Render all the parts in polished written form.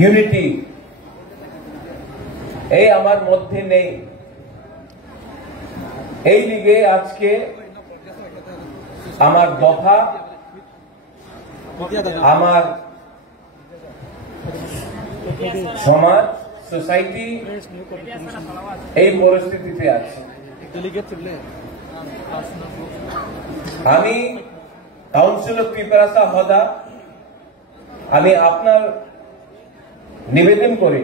Unity এই আমার মধ্যে নেই। এই লিগে আজকে আমার দফা, আমার সমাজ, সোসাইটি এই পরিস্থিতিতে আছে। আমি কাউন্সিলর পিপারাসা হদা, আমি আপনার নিবেদন করি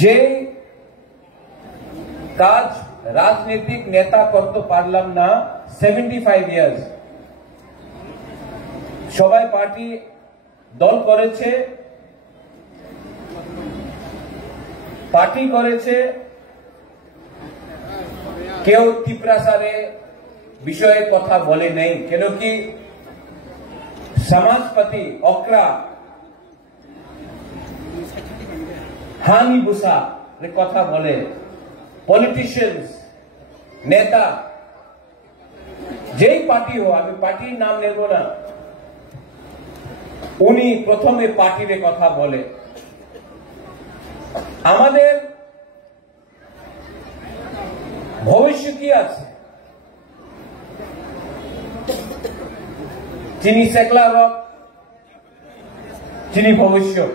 যে কাজ রাজনৈতিক নেতা করতে পারলাম না 75 ইয়ার্স, সবাই পার্টি দল করেছে, পার্টি করেছে, কেউ তীব্রাসারে বিষয়ে কথা বলে নেই। কেন কি সমাজপতি অকরা হানি বুসা কথা বলে, পলিটিশিয়ানস নেতা যেই পার্টি হো, আমি পার্টির নাম নেব না, উনি প্রথমে পার্টির কথা বলে। আমাদের ভবিষ্যৎ কি আছে? চিনি সেকলা রক, চিনি ভবিষ্যৎ।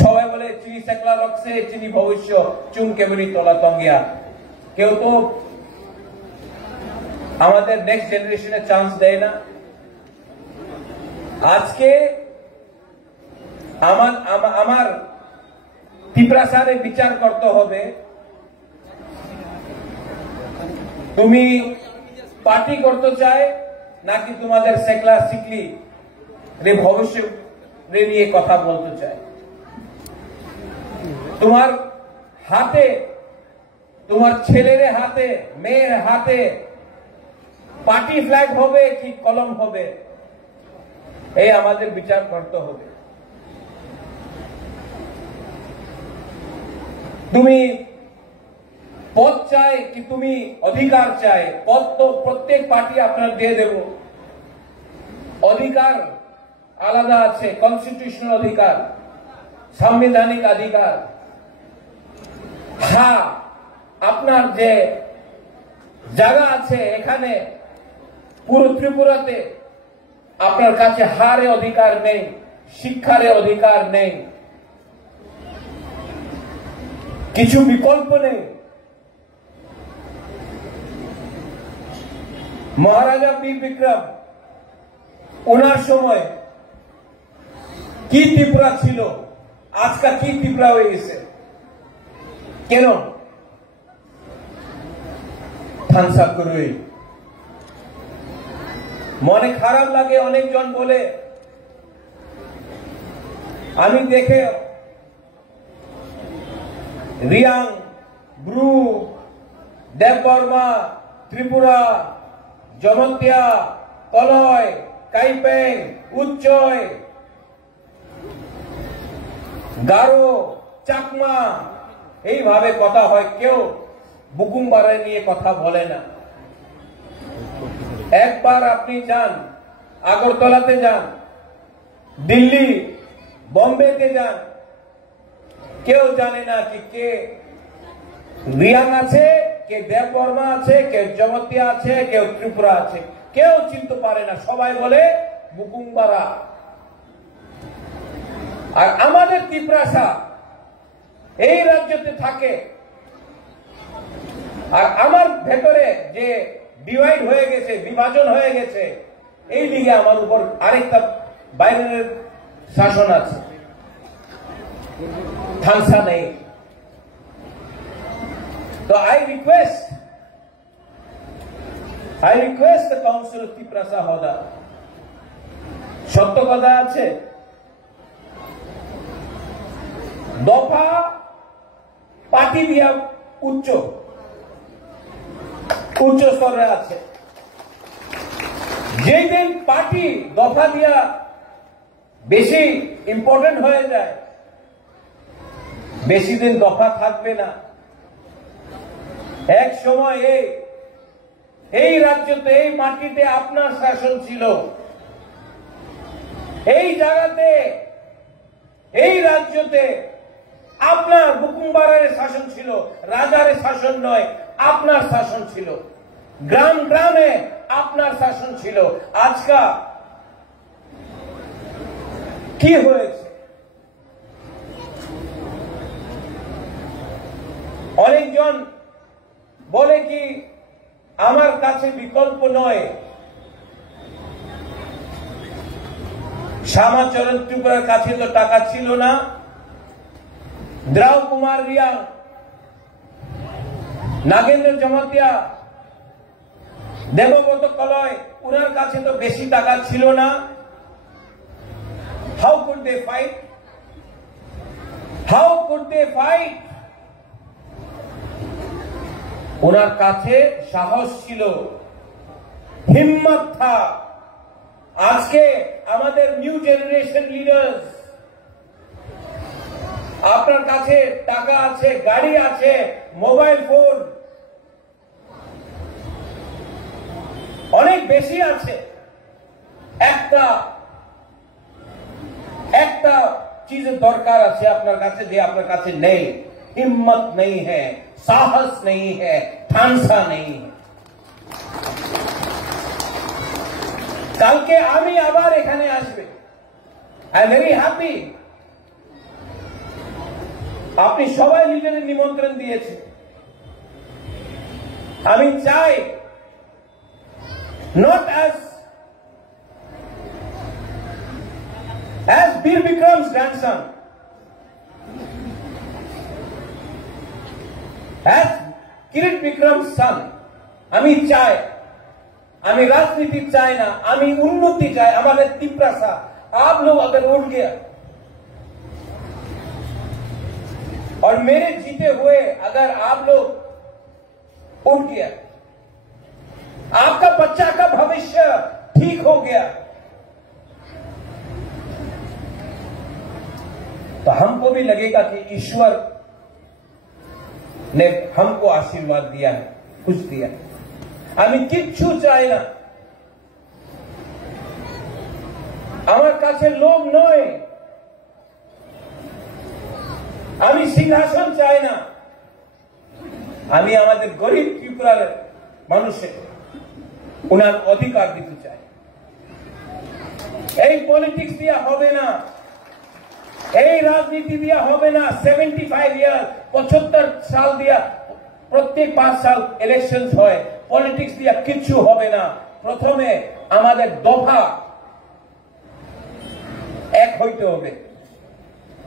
সবাই বলে চিনি সেকলা রক সে চিনি ভবিষ্যৎ, চুন কেবরি তোলা তঙ্গিয়া। কেউ তো আমাদের নেক্সট জেনারেশনে চান্স দেয় না। আজকে আমার তীব্রাসারে বিচার করতে হবে, তুমি পার্টি করতে চায় নাকি তোমাদের সেকলা সিকলি ভবিষ্যৎ নিয়ে কথা বলতে চায়। তোমার হাতে, তোমার ছেলের হাতে, মেয়ের হাতে পার্টি ফ্ল্যাগ হবে কি কলম হবে, এই আমাদের বিচার করতে হবে। তুমি পদ চাই কি তুমি অধিকার চাই? পদ তো প্রত্যেক পার্টি আপনার দিয়ে দেব, অধিকার আলাদা আছে, কনস্টিটিউশনাল অধিকার, সাংবিধানিক অধিকার। হ্যাঁ, আপনার যে জায়গা আছে এখানে পুরো ত্রিপুরাতে আপনার কাছে হারে অধিকার নেই, শিক্ষারে অধিকার নেই, কিছু বিকল্প নেই। মহারাজা বীর বিক্রম ওনার সময় কি ত্রিপুরা ছিল, আজকাল কি ত্রিপুরা হয়ে গেছে? কেন? থামস করে মনে খারাপ লাগে। অনেকজন বলে, আমি দেখে রিয়াং, ব্রু, দেববর্মা, ত্রিপুরা, জমতিয়া, কলয়, কাইপেং, উচ্চয়, গারো, চাকমা এইভাবে কথা হয়, কেউ বুকুমবারে নিয়ে কথা বলে না। একবার আপনি যান, আগরতলাতে যান, দিল্লি, বম্বেতে যান, কেউ জানে না কি কে রিয়াং আছে, কে দেববর্মা আছে, কে জমতিয়া আছে, কেউ ত্রিপুরা আছে, কেউ চিনতে পারে না। সবাই বলে বুকুমবারা। আর আমাদের ত্রিপুরাসা এই রাজ্যতে থাকে। আর আমার ভেতরে যে ডিভাইড হয়ে গেছে, বিভাজন হয়ে গেছে, এই লিগে আমার উপর আরেকটা বাইরের শাসন আছে, থামসা নেই। তো I request the Council of Tiprasa Hoda, সত্য কথা আছে, দফা পার্টি দিয়া উচ্চ স্তরে আছে। যেই দিন পার্টি দফা দিয়া বেশি ইম্পর্টেন্ট হয়ে যায়, বেশি দিন দফা থাকবে না। এক সময় এই রাজ্যতে, এই মাটিতে আপনার শাসন ছিল, এই জায়গাতে এই রাজ্যতে আপনার বুকুমবারের শাসন ছিল, রাজার শাসন নয়, আপনার শাসন ছিল। গ্রাম গ্রামে আপনার শাসন ছিল। আজকা কি হয়েছে? অনেকজন বলে কি আমার কাছে বিকল্প নয়। শ্যামাচরণ ত্রিপুরার কাছে তো টাকা ছিল না। দ্রাউ কুমার রিয়া, নাগেন্দ্র জমাতিয়া, দেবব্রত কলয়, উনার কাছে তো বেশি টাকা ছিল না। How could they fight? How could they fight? ওনার কাছে সাহস ছিল, হিম্মত থা। আজকে আমাদের নিউ জেনারেশন লিডার্স, আপনার কাছে টাকা আছে, গাড়ি আছে, মোবাইল ফোন অনেক বেশি আছে। একটা চীজের দরকার আছে আপনার কাছে, যে আপনার কাছে নেই। হিম্মত নেই হ্যাঁ, সাহস নেই হ্যাঁ, ঠানসা নেই। কালকে আমি আবার এখানে আসবে। I am very happy. আপনি সবাই লিডারের নিমন্ত্রণ দিয়েছেন। আমি চাই not as Bীর Bikram's grandson, as Kirit Bikram's son. আমি চাই, আমি राजनीति चाय ना, আমি उन्नति चाय। हमारे त्रिपुरा सा आप लोग अगर उठ गया और मेरे जीते हुए अगर आप लोग उठ गया, आपका बच्चा का भविष्य ठीक हो गया, तो हमको भी लगेगा कि ईश्वर ने हमको आशीर्वाद दिया है, कुछ दिया। আমি কিচ্ছু চাই না, আমার কাছে লোভ নয়। আমি সিংহাসন চাই না, আমি আমাদের গরিব ত্রিপুরার মানুষের ওনার অধিকার দিতে চাই। এই পলিটিক্স দিয়া হবে না, এই রাজনীতি দিয়া হবে না। 75 ইয়ার 75 সাল দিয়া প্রত্যেক 5 সাল ইলেকশন হয়। পলিটিক্স দিয়া কিচ্ছু হবে না। প্রথমে আমাদের দফা এক হইতে হবে।